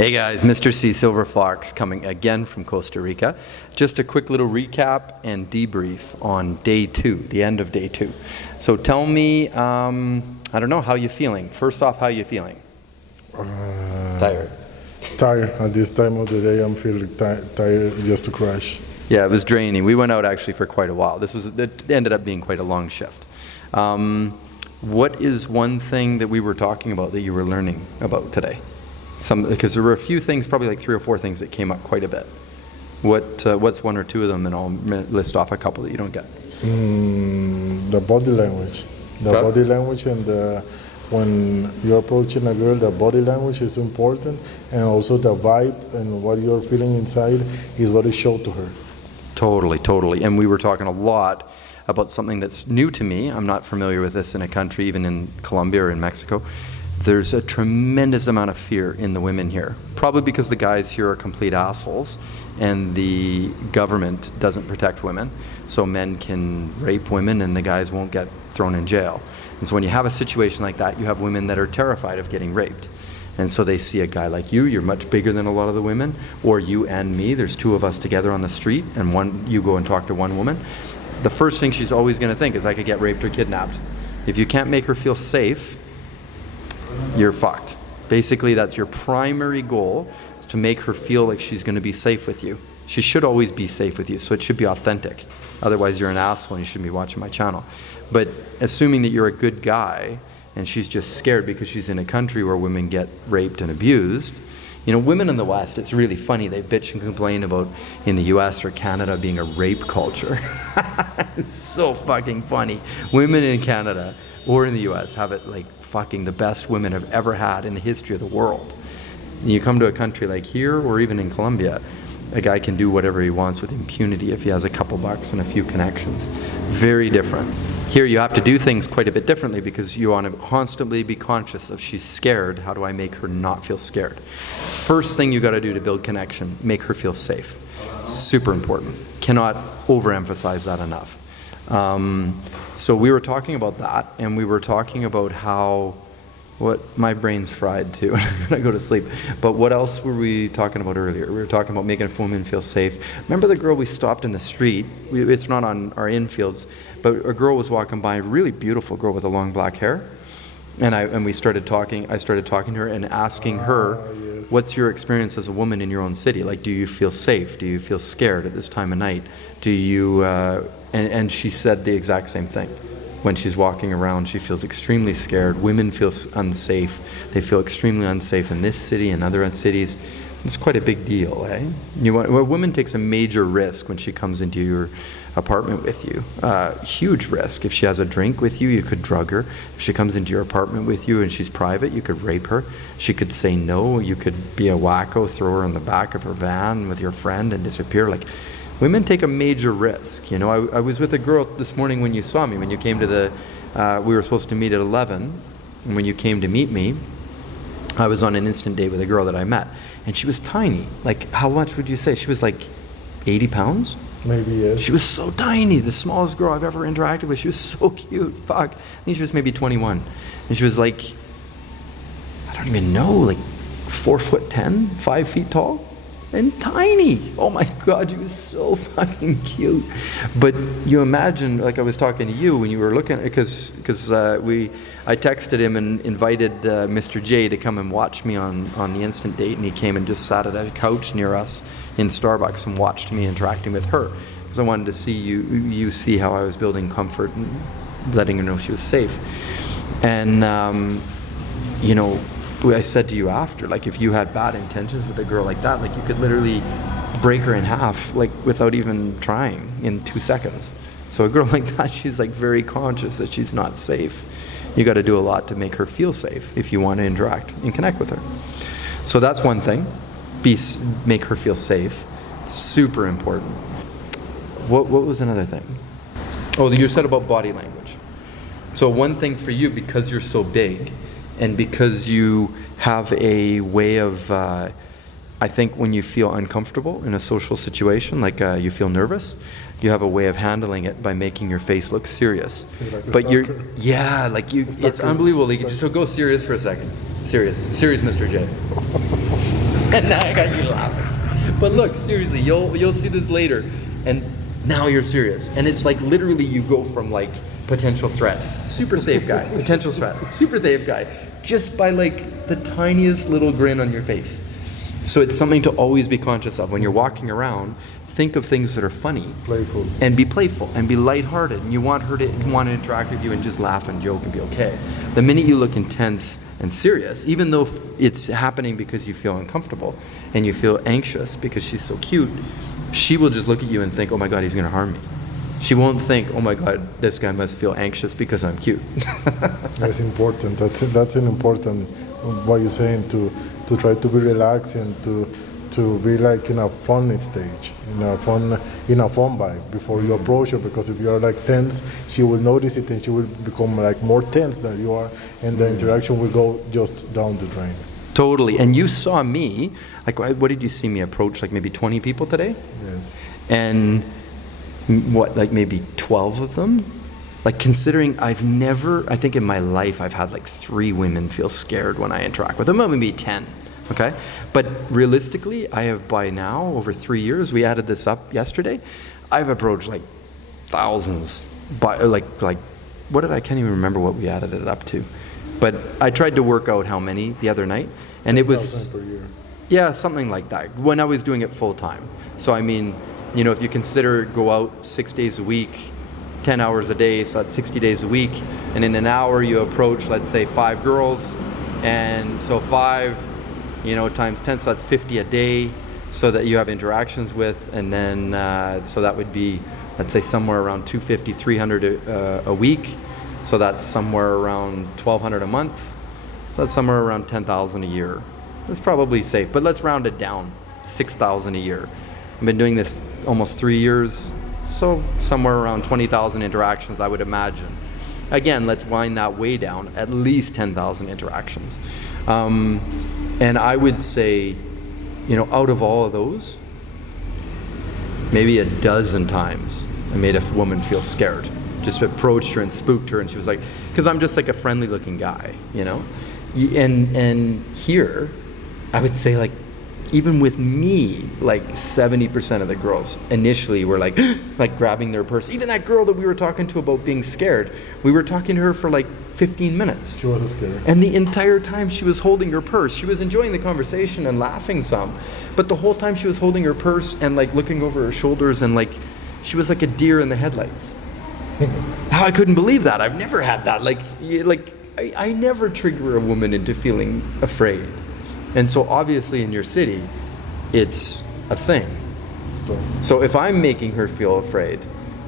Hey guys, Mr.C Silverfox coming again from Costa Rica. Just a quick little recap and debrief on day 2, the end of day 2. So tell me, I don't know, how you feeling? First off, how you feeling? Tired. Tired. At this time of the day, I'm feeling tired just to crash. Yeah, it was draining. We went out actually for quite a while. It ended up being quite a long shift. What is one thing that we were talking about that you were learning about today? Because there were a few things, probably like 3 or 4 things that came up quite a bit. What's 1 or 2 of them, and I'll list off a couple that you don't get. The body language. Body language, and when you're approaching a girl, the body language is important, and also the vibe and what you're feeling inside is what is shown to her. Totally. And we were talking a lot about something that's new to me. I'm not familiar with this in a country, even in Colombia or in Mexico. There's a tremendous amount of fear in the women here, probably because the guys here are complete assholes and the government doesn't protect women, so men can rape women and the guys won't get thrown in jail. And so when you have a situation like that, you have women that are terrified of getting raped. And so they see a guy like you're much bigger than a lot of the women, or you and me, there's 2 of us together on the street, and you go and talk to one woman. The first thing she's always going to think is, I could get raped or kidnapped. If you can't make her feel safe, you're fucked. Basically, that's your primary goal, is to make her feel like she's going to be safe with you. She should always be safe with you, so it should be authentic. Otherwise, you're an asshole and you shouldn't be watching my channel. But assuming that you're a good guy and she's just scared because she's in a country where women get raped and abused. You know, women in the West, it's really funny. They bitch and complain about in the US or Canada being a rape culture. It's so fucking funny. Women in Canada or in the US have it like fucking the best women have ever had in the history of the world. And you come to a country like here or even in Colombia, a guy can do whatever he wants with impunity if he has a couple bucks and a few connections. Very different. Here you have to do things quite a bit differently because you want to constantly be conscious of, she's scared, how do I make her not feel scared? First thing you got to do to build connection, make her feel safe. Super important. Cannot overemphasize that enough. So we were talking about that, and we were talking about how, my brain's fried too, I'm gonna go to sleep. But what else were we talking about earlier? We were talking about making a woman feel safe. Remember the girl we stopped in the street? It's not on our infields, but a girl was walking by, a really beautiful girl with a long black hair. And we started talking, I started talking to her and asking her, yes. What's your experience as a woman in your own city? Like, do you feel safe? Do you feel scared at this time of night? Do you, and she said the exact same thing. When she's walking around, she feels extremely scared. Women feel unsafe. They feel extremely unsafe in this city and other cities. It's quite a big deal, eh? A woman takes a major risk when she comes into your apartment with you. Huge risk. If she has a drink with you, you could drug her. If she comes into your apartment with you and she's private, you could rape her. She could say no. You could be a wacko, throw her in the back of her van with your friend and disappear. Like, women take a major risk. You know, I was with a girl this morning when you saw me, when you came to the, we were supposed to meet at 11, and when you came to meet me, I was on an instant date with a girl that I met, and she was tiny. Like, how much would you say? She was like 80 pounds? Maybe, yes. She was so tiny, the smallest girl I've ever interacted with. She was so cute, fuck. I think she was maybe 21. And she was like, I don't even know, like 4'10", 5 feet tall? And tiny. Oh my God, she was so fucking cute. But you imagine, like I was talking to you when you were looking, because I texted him and invited Mr.J to come and watch me on the instant date, and he came and just sat at a couch near us in Starbucks and watched me interacting with her, because I wanted to see you see how I was building comfort and letting her know she was safe. And you know, I said to you after, like, if you had bad intentions with a girl like that, like, you could literally break her in half, like, without even trying, in 2 seconds. So a girl like that, she's like very conscious that she's not safe. You got to do a lot to make her feel safe if you want to interact and connect with her. So that's one thing. Make her feel safe. Super important. What was another thing? Oh, you said about body language. So one thing for you, because you're so big, and because you have a way of, I think when you feel uncomfortable in a social situation, like you feel nervous, you have a way of handling it by making your face look serious. Like but it's unbelievable. So go serious for a second. Serious, Mr.J. And now I got you laughing. But look, seriously, you'll see this later. And now you're serious. And it's like literally you go from like potential threat, super safe guy, potential threat, super safe guy, just by like the tiniest little grin on your face. So it's something to always be conscious of. When you're walking around, think of things that are funny. Playful. And be playful and be lighthearted. And you want her to want to interact with you and just laugh and joke and be okay. The minute you look intense and serious, even though it's happening because you feel uncomfortable and you feel anxious because she's so cute, she will just look at you and think, oh my God, he's going to harm me. She won't think, oh my God, this guy must feel anxious because I'm cute. That's important. That's an important, what you're saying, to try to be relaxed and to be like in a fun stage, in a fun vibe before you approach her. Because if you are like tense, she will notice it and she will become like more tense than you are, and the interaction will go just down the drain. Totally. And you saw me, like, what did you see me approach? Like maybe 20 people today? Yes. And what, like maybe 12 of them? Like considering I've never, I think in my life I've had like 3 women feel scared when I interact with them, maybe 10. Okay, but realistically, I have by now, over 3 years, we added this up yesterday, I've approached like thousands, by like what did I can't even remember what we added it up to, but I tried to work out how many the other night, and it was, per year. Yeah, something like that, when I was doing it full time. So I mean, you know, if you consider go out 6 days a week, 10 hours a day, so that's 60 days a week, and in an hour you approach, let's say 5 girls, and so 5, you know, times 10, so that's 50 a day, so that you have interactions with, and then so that would be, let's say, somewhere around 250, 300 a week, so that's somewhere around 1,200 a month, so that's somewhere around 10,000 a year. That's probably safe, but let's round it down, 6,000 a year. I've been doing this almost 3 years, so somewhere around 20,000 interactions, I would imagine. Again, let's wind that way down, at least 10,000 interactions. And I would say, you know, out of all of those, maybe a dozen times I made a woman feel scared. Just approached her and spooked her, and she was like, because I'm just like a friendly looking guy, you know? And here, I would say like, even with me, like 70% of the girls initially were like, like grabbing their purse. Even that girl that we were talking to about being scared, we were talking to her for like 15 minutes. She wasn't scared. And the entire time she was holding her purse. She was enjoying the conversation and laughing some. But the whole time she was holding her purse and like looking over her shoulders, and like, she was like a deer in the headlights. How I couldn't believe that. I've never had that. I never trigger a woman into feeling afraid. And so obviously in your city, it's a thing. So if I'm making her feel afraid,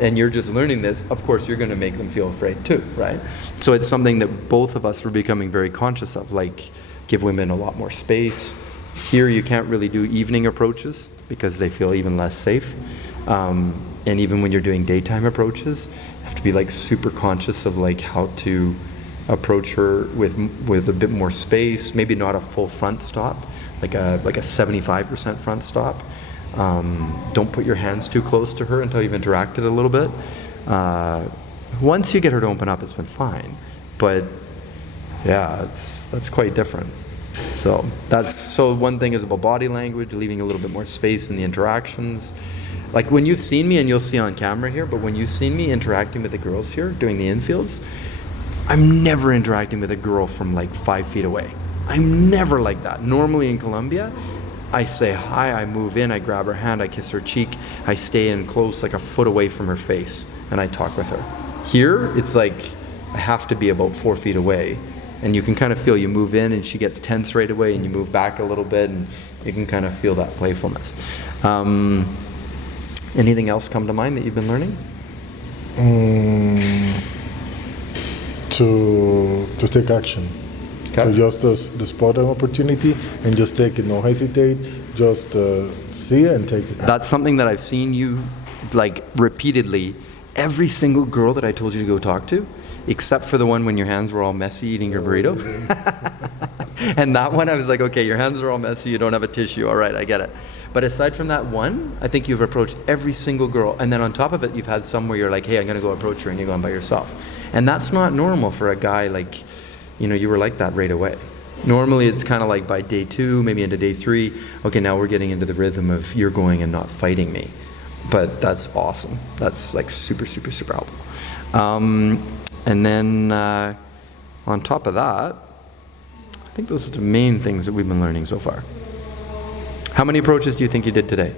and you're just learning this, of course you're going to make them feel afraid too, right? So it's something that both of us were becoming very conscious of, like give women a lot more space. Here you can't really do evening approaches because they feel even less safe. And even when you're doing daytime approaches, you have to be like super conscious of like how to approach her with a bit more space, maybe not a full front stop, like a 75% front stop. Don't put your hands too close to her until you've interacted a little bit. Once you get her to open up, it's been fine. But yeah, that's quite different. So one thing is about body language, leaving a little bit more space in the interactions. Like when you've seen me, and you'll see on camera here, but when you've seen me interacting with the girls here, doing the infields, I'm never interacting with a girl from like 5 feet away. I'm never like that. Normally in Colombia, I say hi, I move in, I grab her hand, I kiss her cheek, I stay in close, like a foot away from her face, and I talk with her. Here, it's like I have to be about 4 feet away, and you can kind of feel, you move in and she gets tense right away, and you move back a little bit, and you can kind of feel that playfulness. Anything else come to mind that you've been learning? To take action. Okay. So just spot an opportunity and just take it. No hesitate. Just see it and take it. That's something that I've seen you like repeatedly. Every single girl that I told you to go talk to, except for the one when your hands were all messy eating your burrito. And that one I was like, okay, your hands are all messy, you don't have a tissue, all right, I get it. But aside from that one, I think you've approached every single girl, and then on top of it, you've had some where you're like, hey, I'm gonna go approach her, and you're going by yourself. And that's not normal for a guy like, you know, you were like that right away. Normally it's kind of like by day 2, maybe into day 3, okay, now we're getting into the rhythm of you're going and not fighting me. But that's awesome. That's like super, super, super helpful. And then on top of that, I think those are the main things that we've been learning so far. How many approaches do you think you did today?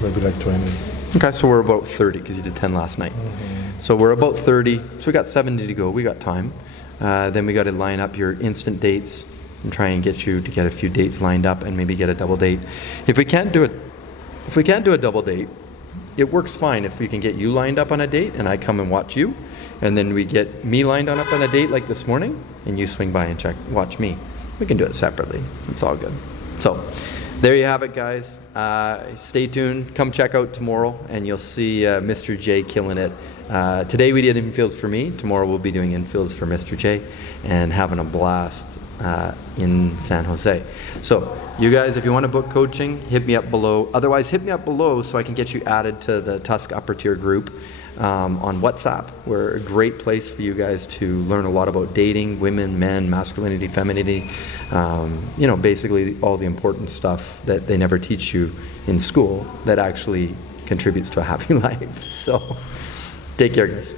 Maybe like 20. Okay, so we're about 30 because you did 10 last night. So we're about 30. So we got 70 to go. We got time. Then we got to line up your instant dates and try and get you to get a few dates lined up and maybe get a double date. If we can't do a double date, it works fine if we can get you lined up on a date and I come and watch you, and then we get me lined up on a date like this morning, and you swing by and watch me. We can do it separately. It's all good. So there you have it, guys. Stay tuned. Come check out tomorrow, and you'll see Mr. J killing it. Today we did infields for me. Tomorrow we'll be doing infields for Mr. J and having a blast in San Jose. So you guys, if you want to book coaching, hit me up below. Otherwise, hit me up below so I can get you added to the Tusk Upper Tier group on WhatsApp. We're a great place for you guys to learn a lot about dating, women, men, masculinity, femininity, you know, basically all the important stuff that they never teach you in school that actually contributes to a happy life. So take care, guys.